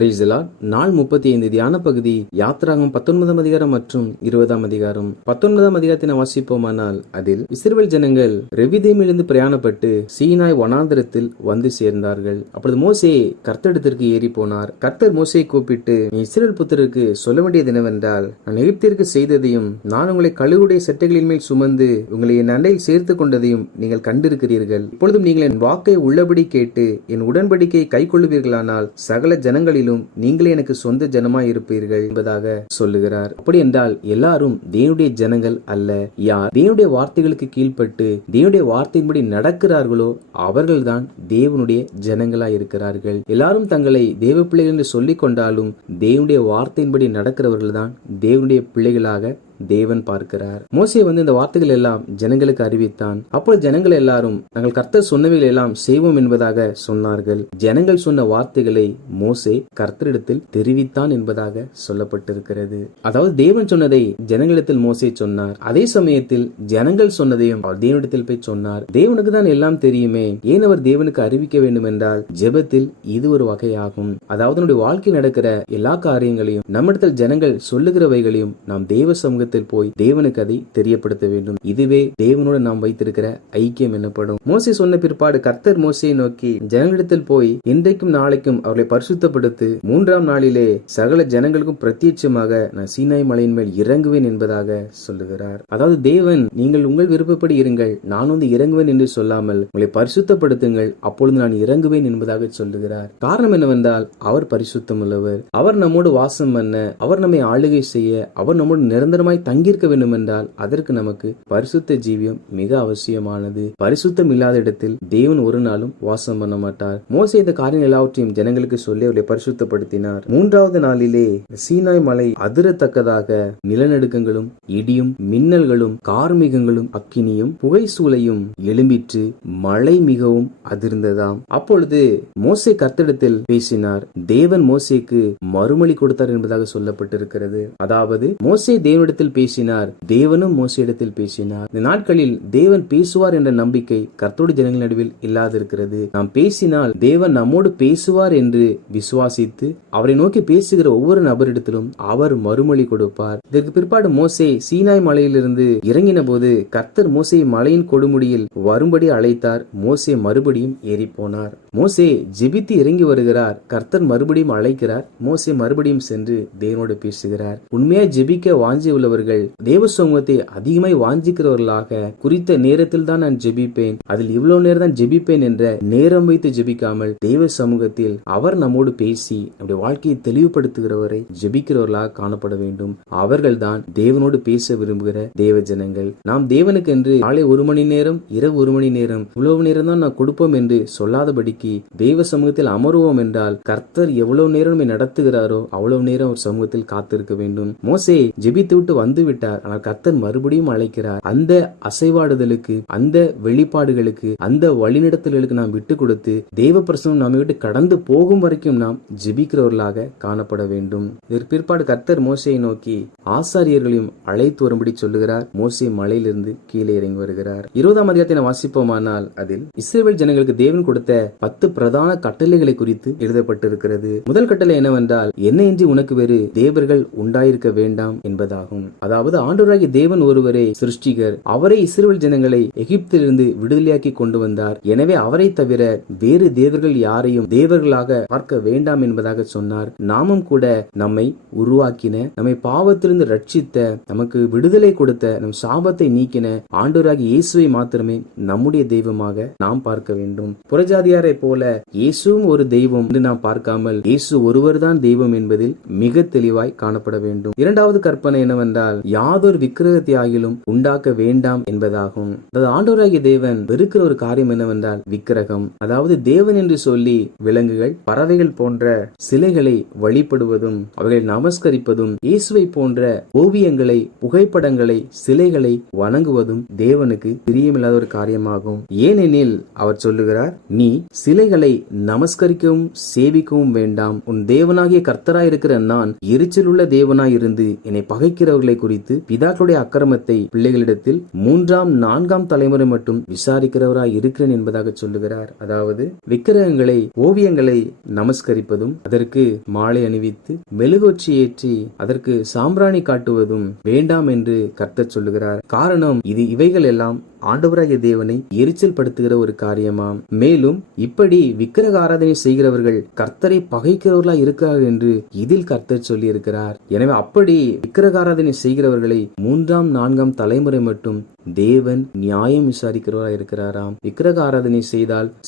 Praise the Lord. நாள் 35 தியான பகுதி யாத்ராகமம் 19ஆம் அதிகாரம் மற்றும் 20ஆம் அதிகாரம். 19ஆம் அதிகாரத்தை வாசிப்போமானால் அதில் இஸ்ரவேல் ஜனங்கள் ரெவிதீமிலிருந்து பிரயாணப்பட்டு சீனாய் வனாந்தரத்தில் வந்து சேர்ந்தார்கள். அப்பொழுது மோசே கர்த்தரிடத்திற்கு ஏறி போனார். கர்த்தர் மோசேயை கூப்பிட்டு, நீ இஸ்ரவேல் புத்திரருக்கு சொல்ல வேண்டியது என்னவென்றால், நான் எகிப்திற்கு செய்ததையும் நான் உங்களை கழுகுடைய செட்டைகளின் மேல் சுமந்து உங்களை என் அண்டையில் சேர்த்துக் கொண்டதையும் நீங்கள் கண்டிருக்கிறீர்கள். இப்பொழுதும் நீங்கள் என் வாக்கை உள்ளபடி கேட்டு என் உடன்படிக்கையை கை கொள்ளுவீர்களானால் சகல ஜனங்களிலும் நீங்களே எனக்கு சொந்த ஜனமாய் இருப்பீர்கள் என்பதாக சொல்லுகிறார். அப்படி என்றால் எல்லாரும் தேவனுடைய ஜனங்கள் அல்ல. யார் தேவனுடைய வார்த்தைகளுக்கு கீழ்ப்பட்டு தேவனுடைய வார்த்தையின்படி நடக்கிறார்களோ அவர்கள்தான் தேவனுடைய ஜனங்களாய் இருக்கிறார்கள். எல்லாரும் தங்களை தேவ பிள்ளைகள் என்று சொல்லிக் கொண்டாலும் தேவனுடைய வார்த்தையின்படி நடக்கிறவர்கள் தான் தேவனுடைய பிள்ளைகளாக தேவன் பார்க்கிறார். மோசே இந்த வார்த்தைகள் எல்லாம் ஜனங்களுக்கு அறிவித்தான். அப்பொழுது ஜனங்கள் எல்லாரும் நாங்கள் கர்த்தர் சொன்னவைகள் எல்லாம் செய்வோம் என்பதாக சொன்னார்கள். ஜனங்கள் சொன்ன வார்த்தைகளை மோசே கர்த்தரிடத்தில் தெரிவித்தான் என்பதாக சொல்லப்பட்டிருக்கிறது. அதாவது தேவன் சொன்னதை ஜனங்களிடத்தில் மோசே சொன்னார். அதே சமயத்தில் ஜனங்கள் சொன்னதையும் அவர் தேவனிடத்தில் போய் சொன்னார். தேவனுக்கு தான் எல்லாம் தெரியுமே, ஏன் அவர் தேவனுக்கு அறிவிக்க வேண்டும் என்றால் ஜெபத்தில் இது ஒரு வகையாகும். அதாவது நம்முடைய வாழ்க்கையில் நடக்கிற எல்லா காரியங்களையும் நம்மிடத்தில் ஜனங்கள் சொல்லுகிறவைகளையும் நாம் தேவ சமூகத்தில் போய் தேவனுக்கு அதை தெரியப்படுத்த வேண்டும். இதுவே தேவனோடு நாம் வைத்திருக்கிற ஐக்கியம் எனப்படும். மோசே சொன்ன பிற்பாடு கர்த்தர் மோசையை நோக்கி, ஜனங்களிடத்தில் போய் இன்றைக்கும் நாளைக்கும் அவர்களை பரிசுத்தப்படுத்து, 3ஆம் நாளிலே சகல ஜனங்களுக்கும் பிரத்யட்சமாக நான் சீனாய் மலையின் மேல் இறங்குவேன் என்பதாக சொல்லுகிறார். அதாவது தேவன், நீங்கள் உங்கள் விருப்பப்படி இருங்கள், நான் இறங்குவேன் என்று சொல்லாமல் உங்களை பரிசுத்தப்படுத்துங்கள், அப்பொழுது நான் இறங்குவேன் என்பதாக சொல்லுகிறார். காரணம் என்னவென்றால் அவர் பரிசுத்தம் உள்ளவர். அவர் நம்மோடு வாசம் பண்ண, அவர் நம்மை ஆளுகை செய்ய, அவர் நம்மோடு நிரந்தரமாய் தங்கியிருக்க வேண்டும் என்றால் அதற்கு நமக்கு பரிசுத்த ஜீவியம் மிக அவசியமானது. பரிசுத்தம் இல்லாத இடத்தில் தேவன் ஒரு நாளும் வாசம் பண்ண மாட்டார். மோசே இந்த காரியம் எல்லாவற்றையும் ஜனங்களுக்கு சொல்லி அவர்களை பரிசுத்தப்படுத்தினார். 3ஆவது நாளிலே சீனாய் மலை அதிரத்தக்கதாக நிலநடுக்கங்களும் இடியும் மின்னல்களும் கார்மிகங்களும் அக்கினியும் புகை சூளையும் எழும்பிற்று, மழை மிகவும் அதிர்ந்ததாம். அப்பொழுது மோசே கர்த்தரிடத்தில் பேசினார். தேவன் மோசேக்கு மறுமொழி கொடுத்தார் என்பதாக சொல்லப்பட்டிருக்கிறது. அதாவது மோசே தேவனிடத்தில் பேசினார், தேவனும் மோசேயிடத்தில் பேசினார். இந்த நாட்களில் தேவன் பேசுவார் என்ற நம்பிக்கை கர்த்தருடைய ஜனங்கள் நடுவில் இல்லாதிருக்கிறது. நாம் பேசினால் தேவன் நம்மோடு பேசுவார் என்று விசுவாசித்து அவரை நோக்கி பேசுகிற ஒவ்வொரு நபரிடத்திலும் அவர் மறுமொழி கொடுப்பார். இதற்கு பிற்பாடு மோசே சீனாய் மலையிலிருந்து இறங்கின போது கர்த்தர் மோசே மலையின் கொடுமுடியில் வரும்படி அழைத்தார். மோசே மறுபடியும் ஏறி போனார். மோசே ஜெபித்து இறங்கி வருகிறார். கர்த்தர் மறுபடியும் அழைக்கிறார். மோசே மறுபடியும் சென்று தேவனோடு பேசுகிறார். உண்மையா ஜெபிக்க வாஞ்சி உள்ளவர்கள், தேவ சமூகத்தை அதிகமாய் வாஞ்சிக்கிறவர்களாக குறித்த நேரத்தில் தான் நான் ஜெபிப்பேன், அதில் இவ்வளவு நேரம் தான் ஜெபிப்பேன் என்ற நேரம் வைத்து ஜெபிக்காமல் தேவ சமூகத்தில் அவர் நம்மோடு பேசி நம்முடைய வாழ்க்கையை தெளிவுபடுத்துகிறவரை ஜெபிக்கிறவர்களாக காணப்பட வேண்டும். அவர்கள் தான் தேவனோடு பேச விரும்புகிற தேவ ஜனங்கள். நாம் தேவனுக்கு என்று காலை 1 மணி நேரம், இரவு 1 மணி நேரம், இவ்வளவு நேரம் தான் நான் கொடுப்போம் என்று சொல்லாதபடிக்கு தேவ சமூகத்தில் அமருவோம் என்றால் கர்த்தர் எவ்வளவு நேரம் நடத்துகிறாரோ அவ்வளவு நேரம் அவர் சமூகத்தில் காத்திருக்க வேண்டும். மோசே ஜெபித்து விட்டு வந்து விட்டார். ஆனால் கர்த்தர் மறுபடியும் அழைக்கிறார். அந்த அசைவாடுதலுக்கு, அந்த வெளிப்பாடுகளுக்கு, அந்த வழிநடத்தல்களுக்கு நாம் விட்டு கொடுத்து தேவ பிரசனம் நம்மை விட்டு கடந்து போகும் வரைக்கும் நாம் ஜெபிக்கிறவர்களாக காணப்பட வேண்டும். இதற்கு பிற்பாடு கர்த்தர் மோசேயை நோக்கி ஆசாரியர்களையும் அழைத்து வரும்படி சொல்லுகிறார். மோசே மலையிலிருந்து கீழே இறங்கி வருகிறார். 20ஆம் அதிகாரத்தை வாசிப்போமானால் அதில் இஸ்ரவேல் ஜனங்களுக்கு தேவன் கொடுத்த 10 பிரதான கட்டளைகளை குறித்து எழுதப்பட்டிருக்கிறது. முதல் கட்டளை என்னவென்றால், என்னையின்றி உனக்கு வேறு தேவர்கள் உண்டாயிருக்க வேண்டாம் என்பதாகும். அதாவது ஆண்டவராகிய தேவன் ஒருவரே சிருஷ்டிகர். அவரே இஸ்ரவேல் ஜனங்களை எகிப்திலிருந்து விடுதலையாக்கி கொண்டு வந்தார். எனவே அவரை தவிர வேறு தேவர்கள் யாரையும் தேவர்களாக பார்க்க வேண்டாம் என்பதாக சொன்னார். நாமும் கூட நம்மை உருவாக்கின, நம்மை பாவத்திலிருந்து ரட்சித்த, நமக்கு விடுதலை கொடுத்த, நம் சாபத்தை நீக்கின ஆண்டவராகிய இயேசுவை மாத்திரமே நம்முடைய தெய்வமாக நாம் பார்க்க வேண்டும். புறஜாதியாரை போல இயேசுவும் ஒரு தெய்வம் என்று நாம் பார்க்காமல் இயேசு ஒருவர் தான் தெய்வம் என்பதில் மிக தெளிவாய் காணப்பட வேண்டும். 2வது கற்பனை என்னவென்றால், யாதொரு விக்கிரகத்தை ஆகிலும் உண்டாக்க வேண்டாம் என்பதாகும். அதாவது ஆண்டவராகிய தேவன் வெறுக்கிற ஒரு காரியம் என்னவென்றால் விக்கிரகம். அதாவது தேவன் என்று சொல்லி விலங்குகள், பறவைகள் போன்ற சிலைகளை வழிபடுவதும் அவைகளை நமஸ்கரிப்பதும், இயேசுவை போன்ற ஓவியங்களை, புகைப்படங்களை, சிலைகளை வணங்குவதும் தேவனுக்கு பிரியமில்லாத ஒரு காரியமாகும். ஏனெனில் அவர் சொல்லுகிறார், நீ சிலைகளை நமஸ்கரிக்கவும் சேவிக்கவும் வேண்டாம், உன் தேவனாகிய கர்த்தராய் இருக்கிற நான் எரிச்சலுள்ள தேவனாய் இருந்து என்னை பகைக்கிறவர்களை அக்கிரமங்களை குறித்து பிதாக்களுடைய அக்கிரமத்தை பிள்ளைகளிடத்தில் 3ஆம் 4ஆம் தலைமுறை மட்டும் விசாரிக்கிறவராய் இருக்கிறேன் என்பதாக சொல்லுகிறார். அதாவது விக்கிரகங்களை, ஓவியங்களை நமஸ்கரிப்பதும், அதற்கு மாலை அணிவித்து மெழுகுவர்த்தி ஏற்றி அதற்கு சாம்பிராணி காட்டுவதும் வேண்டாம் என்று கர்த்தர் சொல்லுகிறார். காரணம், இவைகள் எல்லாம் ஆண்டவராகிய தேவனை எரிச்சல் படுத்துகிற ஒரு காரியமாம். மேலும் இப்படி விக்கிரக ஆராதனை செய்கிறவர்கள் கர்த்தரை பகைக்கிறவர்களாய் இருக்கிறார்கள் என்று இதில் கர்த்தர் சொல்லி இருக்கிறார். எனவே அப்படி விக்கிரக ஆராதனை செய்கிறவர்களை 3ஆம் 4ஆம் தலைமுறை மட்டும் தேவன் நியாயம் விசாரிக்கிறவராய் இருக்கிறாராம். விக்கிரக ஆராதனை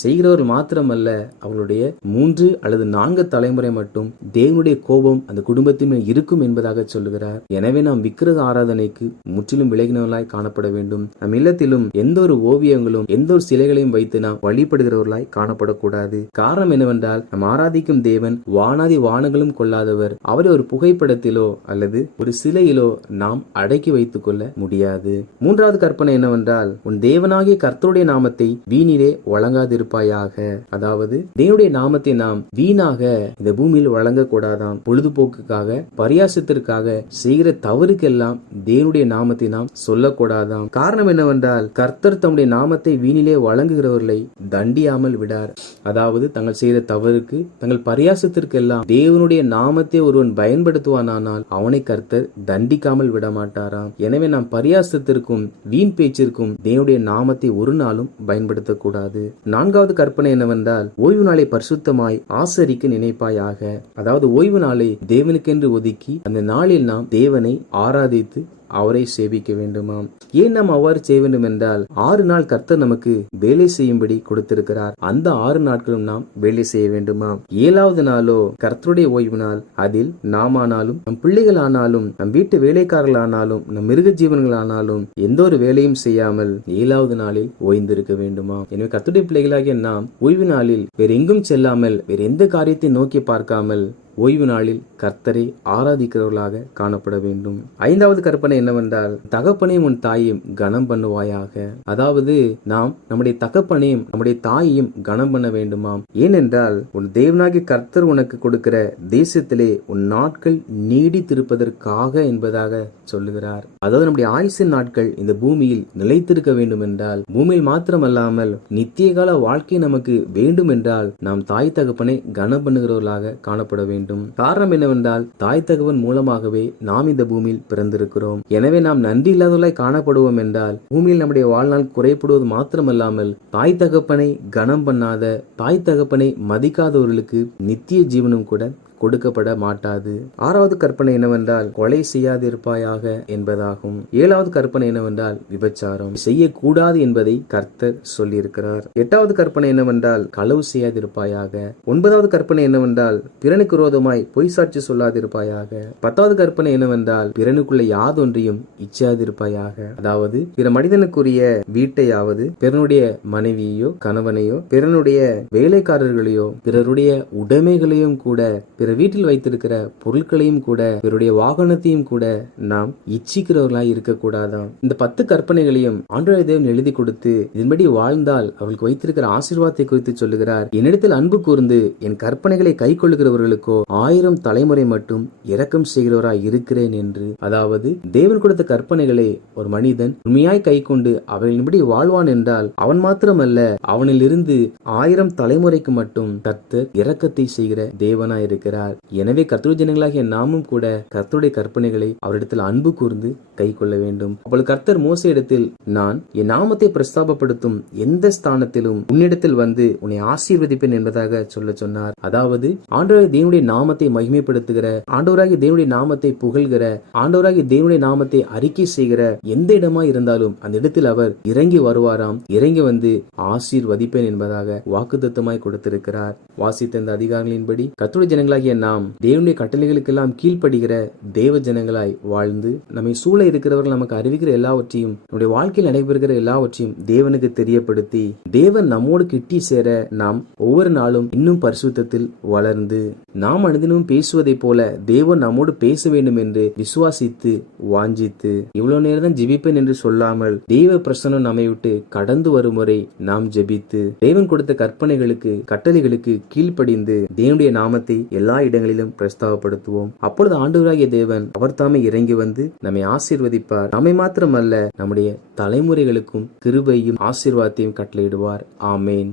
செய்கிறவர்கள் மாத்திரமல்ல, அவர்களுடைய 3 அல்லது 4 தலைமுறை மட்டும் தேவனுடைய கோபம் அந்த குடும்பத்தின் மேல் இருக்கும் என்பதாக சொல்லுகிறார். எனவே நாம் விக்கிரக ஆராதனைக்கு முற்றிலும் விலகினவர்களாய் காணப்பட வேண்டும். நம் இல்லத்திலும் எந்த ஒரு ஓவியங்களும் எந்த ஒரு சிலைகளையும் வைத்து நாம் வழிபடுகிறவர்களாய் காணப்படக்கூடாது. காரணம் என்னவென்றால், நாம் ஆராதிக்கும் தேவன் வானாதி வானங்களும் கொள்ளாதவர். அவரை ஒரு புகைப்படத்திலோ அல்லது ஒரு சிலையிலோ நாம் அடக்கி வைத்துக் கொள்ள முடியாது. 3வது கற்பனை என்னவென்றால், உன் தேவனாகிய கர்த்தருடைய நாமத்தை வீணிலே வழங்காதிருப்பாயாக. அதாவது தேவனுடைய நாமத்தை நாம் வீணாக இந்த பூமியில் வழங்கக்கூடாதாம். பொழுதுபோக்குக்காக, பரியாசத்திற்காக செய்கிற தவறுக்கெல்லாம் தேவனுடைய நாமத்தை நாம் சொல்லக்கூடாதாம். காரணம் என்னவென்றால், கர்த்தர் தம்முடைய நாமத்தை வீணிலே வழங்குகிறவர்களை தண்டியாமல் விடார். அதாவது தங்கள் செய்த தவறுக்கு, தங்கள் பரியாசத்திற்கெல்லாம் தேவனுடைய நாமத்தை ஒருவன் பயன்படுத்துவானால் அவனை கர்த்தர் தண்டிக்காமல் விட மாட்டாராம். எனவே நாம் பரியாசத்திற்கும் வீண் பேச்சிற்கும் தேவனுடைய நாமத்தை ஒரு நாளும் பயன்படுத்தக்கூடாது. 4வது கற்பனை என்னவென்றால், ஓய்வு நாளை பரிசுத்தமாய் ஆசரிக்க நினைப்பாயாக. அதாவது ஓய்வு நாளை தேவனுக்கென்று ஒதுக்கி அந்த நாளில் நாம் தேவனை ஆராதித்து அவரை சேவிக்க வேண்டுமாம். ஏன் நாம் அவ்வாறு செய்ய வேண்டும் என்றால், 6 நாள் கர்த்தர் நமக்கு வேலை செய்யும்படி கொடுத்திருக்கிறார். அந்த 6 நாட்களும் நாம் வேலை செய்ய வேண்டுமாம். 7வது நாளோ கர்த்தருடைய ஓய்வு நாள். அதில் நாம் ஆனாலும், நம் பிள்ளைகள் ஆனாலும், நம் வீட்டு வேலைக்காரர்கள் ஆனாலும், நம் மிருக ஜீவன்கள் ஆனாலும் எந்த ஒரு வேலையும் செய்யாமல் 7வது நாளில் ஓய்ந்திருக்க வேண்டுமாம். எனவே கர்த்தருடைய பிள்ளைகளாகிய நாம் ஓய்வு நாளில் வேற எங்கும் செல்லாமல், வேற எந்த காரியத்தை நோக்கி பார்க்காமல் ஓய்வு நாளில் கர்த்தரை ஆராதிக்கிறவர்களாக காணப்பட வேண்டும். 5வது கற்பனை என்னவென்றால், தகப்பனையும் உன் தாயையும் கனம் பண்ணுவாயாக. அதாவது நாம் நம்முடைய தகப்பனையும் நம்முடைய தாயையும் கனம் பண்ண வேண்டுமாம். ஏனென்றால் உன் தேவனாகிய கர்த்தர் உனக்கு கொடுக்கிற தேசத்திலே உன் நாட்கள் நீடித்திருப்பதற்காக என்பதாக சொல்லுகிறார். அதாவது நம்முடைய ஆயுசின் நாட்கள் இந்த பூமியில் நிலைத்திருக்க வேண்டும் என்றால், பூமியில் மாத்திரமல்லாமல் நித்திய கால வாழ்க்கை நமக்கு வேண்டும் என்றால் நாம் தாய் தகப்பனை கனம் பண்ணுகிறவர்களாக காணப்பட வேண்டும். காரணம் என்னவென்றால், தாய் தகவன் மூலமாகவே நாம் இந்த பூமியில் பிறந்திருக்கிறோம். எனவே நாம் நன்றி இல்லாதவர்களாய் காணப்படுவோம் என்றால் பூமியில் நம்முடைய வாழ்நாள் குறைப்படுவது மாத்திரமல்லாமல் தாய் தகப்பனை கனம் பண்ணாத, தாய் தகப்பனை மதிக்காதவர்களுக்கு நித்திய ஜீவனும் கூட கொடுக்கப்பட மாட்டாது. 6வது கற்பனை என்னவென்றால், கொலை செய்யாதிருப்பாயாக என்பதாகும். 7வது கற்பனை என்னவென்றால், விபச்சாரம் செய்யக்கூடாது என்பதை கர்த்தர் சொல்லியிருக்கிறார். 8வது கற்பனை என்னவென்றால், களவு செய்யாதிருப்பாயாக. 9வது கற்பனை என்னவென்றால், பிறனுக்கு விரோதமாய் பொய் சாட்சி சொல்லாதிருப்பாயாக. 10வது கற்பனை என்னவென்றால், பிறனுக்குள்ள யாதொன்றையும் இச்சாதிருப்பாயாக. அதாவது பிற மனிதனுக்குரிய வீட்டையாவது, பிறனுடைய மனைவியோ கணவனையோ, பிறனுடைய வேலைக்காரர்களையோ, பிறருடைய உடைமைகளையும் கூட, பிற வீட்டில் வைத்திருக்கிற பொருட்களையும் கூட, இவருடைய வாகனத்தையும் கூட நாம் இச்சிக்கிறவர்களாய் இருக்கக்கூடாதாம். இந்த 10 கற்பனைகளையும் ஆண்டவராகிய தேவன் எழுதி கொடுத்து இதன்படி வாழ்ந்தால் அவர்களுக்கு வைத்திருக்கிற ஆசீர்வாதத்தை குறித்து சொல்லுகிறார். என்னிடத்தில் அன்பு கூர்ந்து என் கற்பனைகளை கை கொள்ளுகிறவர்களுக்கோ 1000 தலைமுறை மட்டும் இரக்கம் செய்கிறவராய் இருக்கிறேன் என்று. அதாவது தேவன் கொடுத்த கற்பனைகளை ஒரு மனிதன் உண்மையாய் கை கொண்டு அவைகளின்படி வாழ்வான் என்றால் அவன் மாத்திரமல்ல, அவனிலிருந்து 1000 தலைமுறைக்கு மட்டும் கர்த்தர் இரக்கத்தை செய்கிற தேவனாய் இருக்கிறார். எனவே கர்த்தருடைய ஜனங்களாகிய நாமும் கூட கர்த்தருடைய கற்பனைகளை அவரிடத்தில் அன்பு கூர்ந்து கை கொள்ள வேண்டும். அப்பொழுது கர்த்தர் மோசேயிடத்தில், நான் என் நாமத்தை பிரஸ்தாபப்படுத்தும் எந்த ஸ்தானத்திலும் உன்னிடத்தில் வந்து உன்னை ஆசீர்வதிப்பேன் என்பதாக சொல்ல சொன்னார். அதாவது ஆண்டவராகிய தேவனுடைய நாமத்தை மகிமைப்படுத்துகிற, ஆண்டவராகிய தேவனுடைய நாமத்தை புகழ்கிற, ஆண்டவராகிய தேவனுடைய நாமத்தை அறிக்கை செய்கிற எந்த இடமா இருந்தாலும் அந்த இடத்தில் அவர் இறங்கி வருவாராம். இறங்கி வந்து ஆசீர்வதிப்பேன் என்பதாக வாக்குத்தத்தமாய் கொடுத்திருக்கிறார். வாசித்த இந்த அதிகாரங்களின்படி கர்த்தருடைய ஜனங்களாகிய நாம் தேவனுடைய கட்டளைகளுக்கெல்லாம் கீழ்ப்படுகிற தேவ ஜனங்களாய் வாழ்ந்து நம்மை சூழ இருக்கிறவர்கள் நமக்கு அறிவிக்கிற எல்லாவற்றையும், நம்முடைய வாழ்க்கையில் நடைபெறுகிற எல்லாவற்றையும் தேவனுக்கு தெரியப்படுத்தி தேவன் நம்மோடு கிட்டி சேர நாம் ஒவ்வொரு நாளும் இன்னும் பரிசுத்தத்தில் வளர்ந்து நாம் அனுதினமும் பேசுவதை போல தேவன் நம்மோடு பேச வேண்டும் என்று விசுவாசித்து வாஞ்சித்து இவ்வளவு நேரம் தான் ஜெபிப்பேன் என்று சொல்லாமல் தேவ பிரசன்னம் நம்மை விட்டு கடந்து வரும் வரை நாம் ஜெபித்து தேவன் கொடுத்த கற்பனைகளுக்கு கட்டளைகளுக்கு கீழ்ப்படிந்து தேவனுடைய நாமத்தை எல்லா எல்லா இடங்களிலும் பிரஸ்தாபப்படுத்துவோம். அப்பொழுது ஆண்டவராகிய தேவன் அவர் தாமே இறங்கி வந்து நம்மை ஆசீர்வதிப்பார். நம்மை மாத்திரமல்ல, நம்முடைய தலைமுறைகளுக்கும் கிருபையும் ஆசீர்வாதத்தையும் கட்டளையிடுவார். ஆமேன்.